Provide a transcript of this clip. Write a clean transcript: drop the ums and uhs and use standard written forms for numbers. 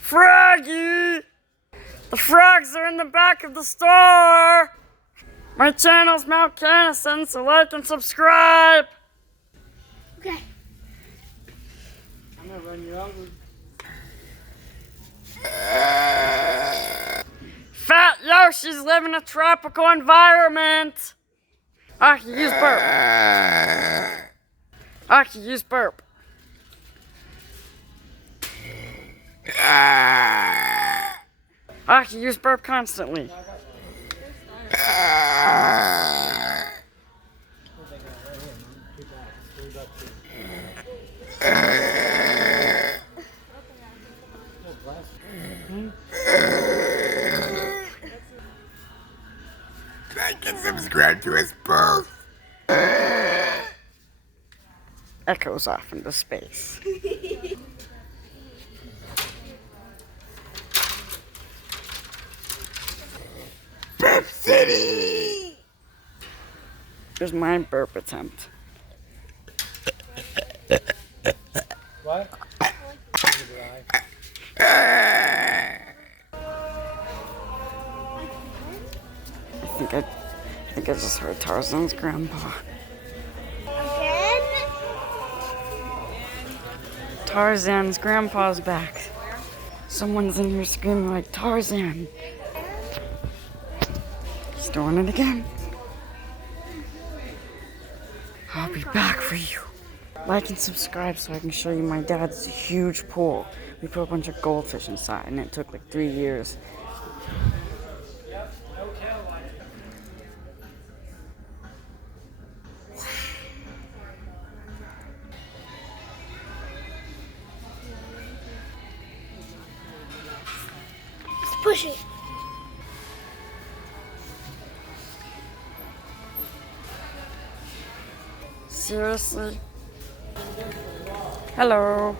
Froggy! The frogs are in the back of the store! My channel's Mount Cannison, so like and subscribe! Okay. I'm gonna run you over. Fat Yoshi's living a tropical environment! I can use burp. I can use burp. I can use burp constantly. Like and subscribe to us both. Echoes off into space. Burp City! Here's my burp attempt. What? I think I just heard Tarzan's grandpa. Again? Tarzan's grandpa's back. Someone's in here screaming like Tarzan. He's doing it again. I'll be back for you. Like and subscribe so I can show you my dad's huge pool. We put a bunch of goldfish inside and it took like 3 years. Let's push it. Seriously? Hello.